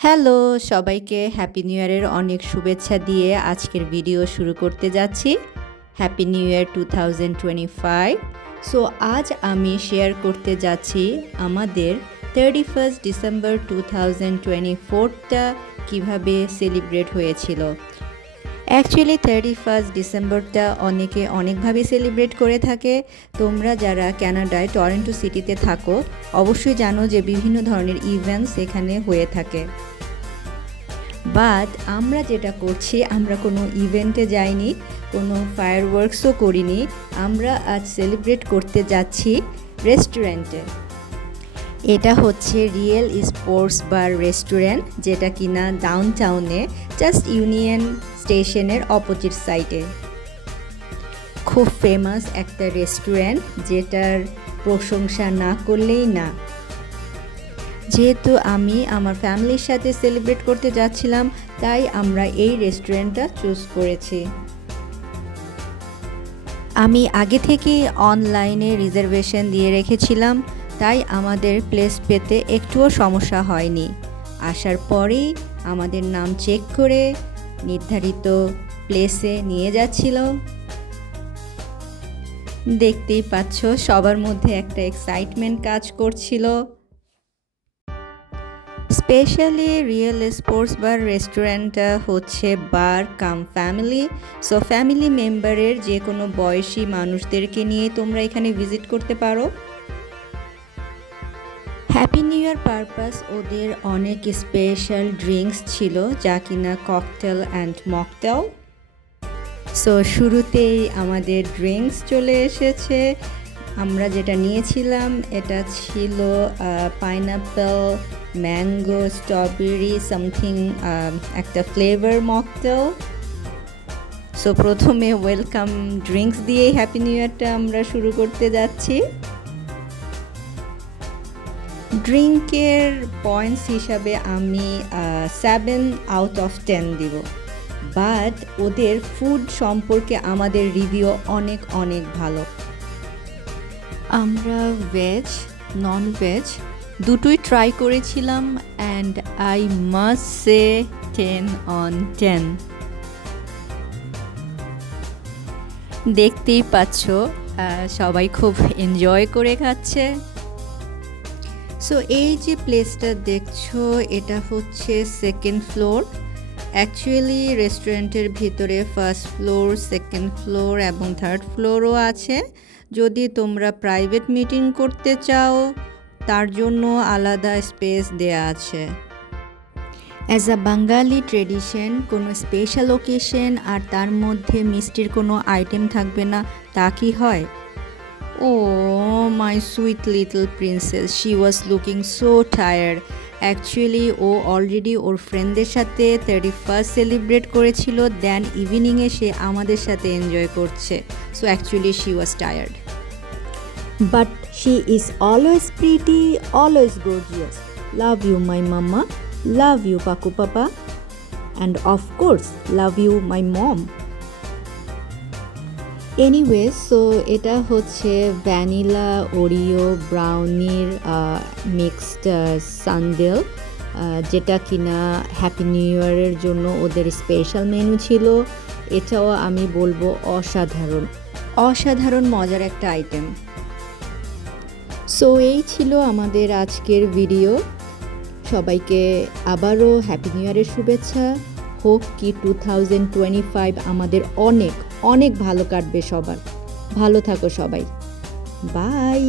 Hello সবাইকে happy new ইয়ারের অনেক শুভেচ্ছা দিয়ে আজকের ভিডিও শুরু করতে যাচ্ছি। Happy new year 2025। সো আজ আমি শেয়ার করতে যাচ্ছি আমাদের 31 ডিসেম্বর 2024টা কীভাবে সেলিব্রেট হয়েছিল। অ্যাকচুয়ালি 31 ডিসেম্বরটা অনেকে অনেকভাবে সেলিব্রেট করে থাকে। তোমরা যারা কানাডায় টরন্টো সিটিতে থাকো অবশ্যই জানো যে বিভিন্ন ধরনের ইভেন্টস এখানে হয়ে থাকে। বাট আমরা যেটা করছি, আমরা কোনো ইভেন্টে যাইনি, কোনো ফায়ারওয়ার্কসও করিনি। আমরা আজ সেলিব্রেট করতে যাচ্ছি রেস্টুরেন্টে। এটা হচ্ছে রিয়েল স্পোর্টস বার রেস্টুরেন্ট, যেটা কিনা ডাউনটাউনে জাস্ট ইউনিয়ন স্টেশনের অপোজিট সাইডে। খুব ফেমাস একটা রেস্টুরেন্ট, যেটার প্রশংসা না করলেই না। যেহেতু আমি আমার ফ্যামিলির সাথে সেলিব্রেট করতে যাচ্ছিলাম, তাই আমরা এই রেস্টুরেন্টটা চুজ করেছি। আমি আগে থেকেই অনলাইনে রিজার্ভেশন দিয়ে রেখেছিলাম, তাই আমাদের প্লেস পেতে একটুও সমস্যা হয়নি। আসার পরেই আমাদের নাম চেক করে নির্ধারিত প্লেসে নিয়ে যাচ্ছিল। দেখতেই পাচ্ছ সবার মধ্যে একটা এক্সাইটমেন্ট কাজ করছিল। স্পেশালি রিয়েল স্পোর্টস বার রেস্টুরেন্টটা হচ্ছে বার কাম ফ্যামিলি। সো ফ্যামিলি মেম্বারের যে কোনো বয়সী মানুষদেরকে নিয়ে তোমরা এখানে ভিজিট করতে পারো। হ্যাপি নিউ ইয়ার পারপাস ওদের অনেক স্পেশাল ড্রিঙ্কস ছিল, যা কিনা ককটেল অ্যান্ড মকটেল। সো শুরুতেই আমাদের ড্রিঙ্কস চলে এসেছে। আমরা যেটা নিয়েছিলাম এটা ছিল পাইনাপেল, ম্যাঙ্গো, স্ট্রবেরি সামথিং একটা ফ্লেভার মকটেল। সো প্রথমে ওয়েলকাম ড্রিঙ্কস দিয়েই হ্যাপি নিউ ইয়ারটা আমরা শুরু করতে যাচ্ছি। ড্রিঙ্কের পয়েন্টস হিসাবে আমি 7 আউট অফ 10 দিব। বাট ওদের ফুড সম্পর্কে আমাদের রিভিউ অনেক অনেক ভালো। আমরা ভেজ নন ভেজ দুটোই ট্রাই করেছিলাম, and I must say 10 on 10। দেখতেই পাচ্ছ সবাই খুব এনজয় করে খাচ্ছে। সো এই যে প্লেসটা দেখছো, এটা হচ্ছে সেকেন্ড ফ্লোর। অ্যাকচুয়ালি রেস্টুরেন্টের ভিতরে ফার্স্ট ফ্লোর, সেকেন্ড ফ্লোর এবং থার্ড ফ্লোরও আছে। যদি তোমরা প্রাইভেট মিটিং করতে চাও তার জন্য আলাদা স্পেস দেয়া আছে। অ্যাজ আ বাঙালি ট্রেডিশন, কোনো স্পেশাল ওকেশন আর তার মধ্যে মিষ্টির কোনো আইটেম থাকবে না, তা কি হয়? Oh my sweet little princess, she was looking so tired. Actually ও অলরেডি ওর ফ্রেন্ডদের সাথে 31st সেলিব্রেট করেছিল, দেন ইভিনিংয়ে সে আমাদের সাথে এনজয় করছে। So actually she was tired. But she is always pretty, always gorgeous. Love you, my mama. Love you, Paku Papa. And of course, love you, my mom. Anyway, so এটা হচ্ছে vanilla Oreo ব্রাউনির mixed sandal, যেটা কিনা happy new ইয়ারের জন্য ওদের special menu ছিল। এটাও আমি বলবো অসাধারণ অসাধারণ মজার একটা আইটেম। সো এই ছিল আমাদের আজকের ভিডিও। সবাইকে আবারও হ্যাপি নিউ ইয়ারের শুভেচ্ছা। হোক কি 2025 আমাদের অনেক অনেক ভালো কাটবে সবার। ভালো থাকো সবাই, বাই।